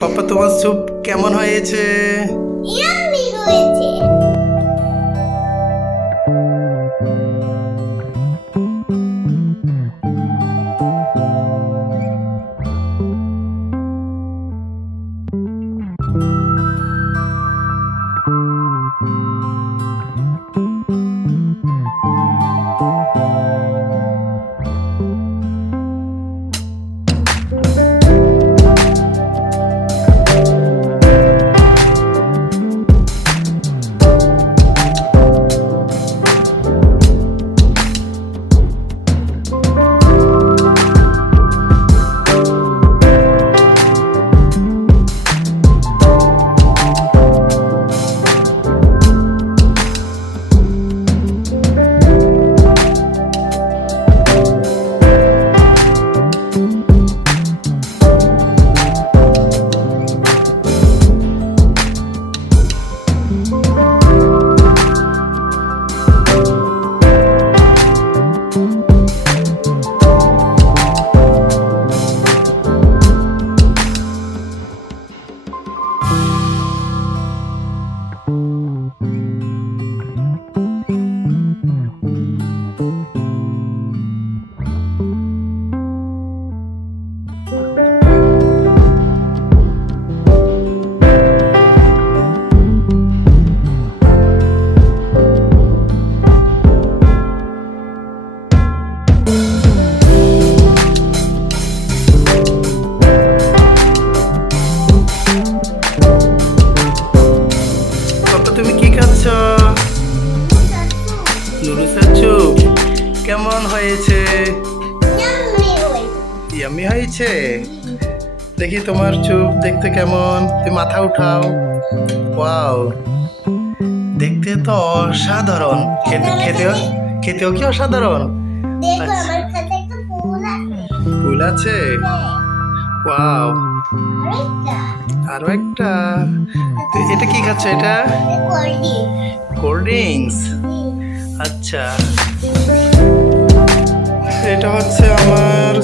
পাপা তোমার স্যুপ কেমন হয়েছে? হয়েছে। নুডলসের স্যুপ কেমন হয়েছে? ইয়ামি হয়েছে? দেখি তোমার চুপ দেখতে কেমন? তুমি মাথা উঠাও। ওয়াও। দেখতে তো অসাধারণ। খেতে খেতেও খেতেও কি অসাধারণ? আচ্ছা। ফুল আছে। ওয়াও। আরও একটা। এটা কি খাচ্ছ এটা? আচ্ছা। এটা হচ্ছে আমার